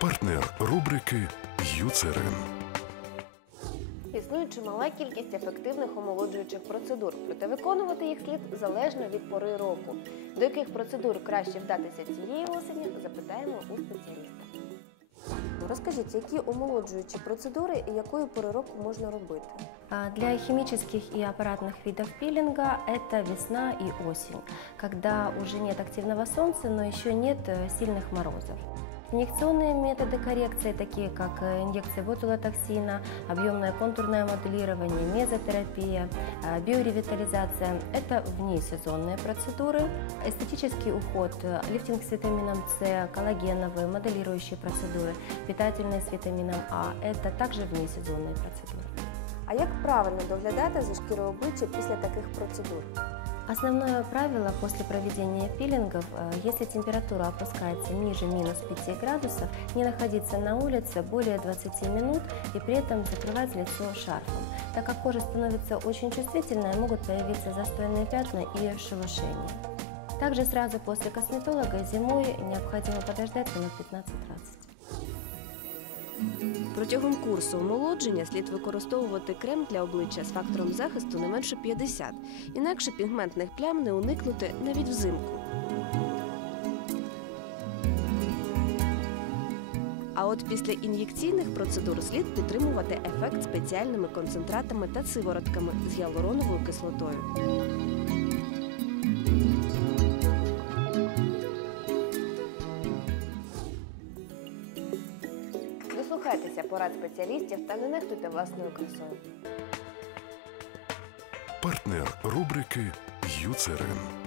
Партнер рубрики Юцерин. Існує чимала кількість ефективних омолоджуючих процедур, проте виконувати їх слід залежно від пори року. До яких процедур краще вдатися цієї осені, запитаємо у спеціаліста. Розкажіть, які омолоджуючі процедури і якої пори року можна робити? А Для химических и аппаратных видов пилинга это весна и осень, когда уже нет активного солнца, но еще нет э, сильных морозов. Инъекционные методы коррекции, такие как э, инъекция ботулотоксина, объемное контурное моделирование, мезотерапия, э, биоревитализация – это внесезонные процедуры. Эстетический уход, э, лифтинг с витамином С, коллагеновые, моделирующие процедуры, питательные с витамином А – это также внесезонные процедуры. А як правильно доглядати за шкірою обличчя після таких процедур? Основное правило после проведения пилингов, э, если температура опускается ниже минус 5 градусов, не находиться на улице более 20 минут и при этом закрывать лицо шарфом. Так как кожа становится очень чувствительной, могут появиться застойные пятна и шелушения. Также сразу после косметолога зимой необходимо подождать минут 15-20. Протягом курсу омолодження слід використовувати крем для обличчя з фактором захисту не менше 50, інакше пігментних плям не уникнути навіть взимку. А от після ін'єкційних процедур слід підтримувати ефект спеціальними концентратами та сиворотками з гіалуроновою кислотою. Дослухайтеся порад спеціалістів та не нехтуйте власною красою. Партнер рубрики Юцерин.